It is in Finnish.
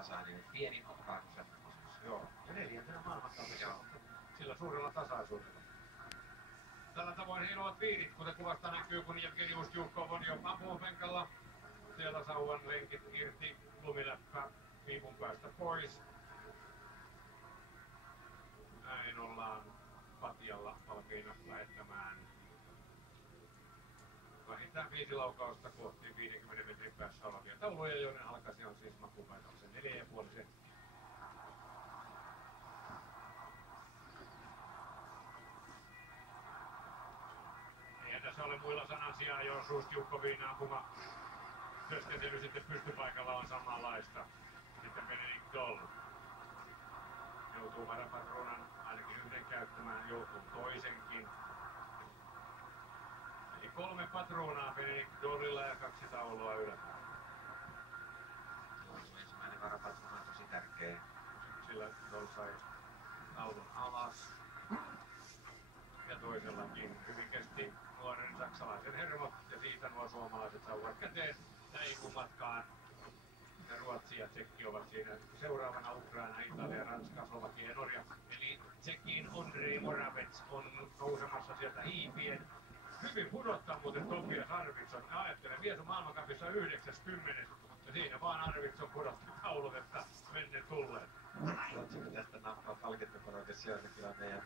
tasainen, pieni kahdeksan osuus. Joo, ja 4. maailmankapissa. Joo. Sillä suurella tasaisuudella. Tällä tavoin hiiluvat viirit, kuten kuvasta näkyy, kun Jevgeni Ustjukov on jo ampumapenkalla. Siellä sauvan lenkit irti, lumiläppä viipun päästä pois. Näin ollaan patjalla valmiina lähettämään vähintään 5 laukausta kohti 50 metrin päässä olevia tauluja, joiden halkasi on siis makupaikallisen 4,5 senttiä. Ei tässä ole muilla sanan sijaan, jos Ustjukovin ampuma työskentely sitten pystypaikalla on samanlaista. Sitten Benedikt Doll joutuu varapatruunan ainakin yhden käyttämään, joutuu toisenkin. Eli 3 patruunaa Benedikt Dollilla ja 2 taulua ylhäällä. Ensimmäinen varapatruuna on tosi tärkeä. Sillä Doll sai taulun alas. Ja toisellakin hyvin kesti nuoren saksalaisen hermot ja siitä nuo suomalaiset sauvat käteen. Näin matkaan. Ja Ruotsi ja Tsekki ovat siinä seuraavana, Ukraina, Italia, Ranska, Slovakia ja Norja. Eli Tsekin Ondrej Moravets on nousemassa sieltä hiipien. Hyvin pudottaa muuten Tobias Arvidsson. Ajattelen, mies on maailmankapissa 90. Ja siinä vaan Arvidsson pudotti taulut, että menne tulleen. Ruotsiko tästä nappaa palkintokorokes, se on kyllä meidän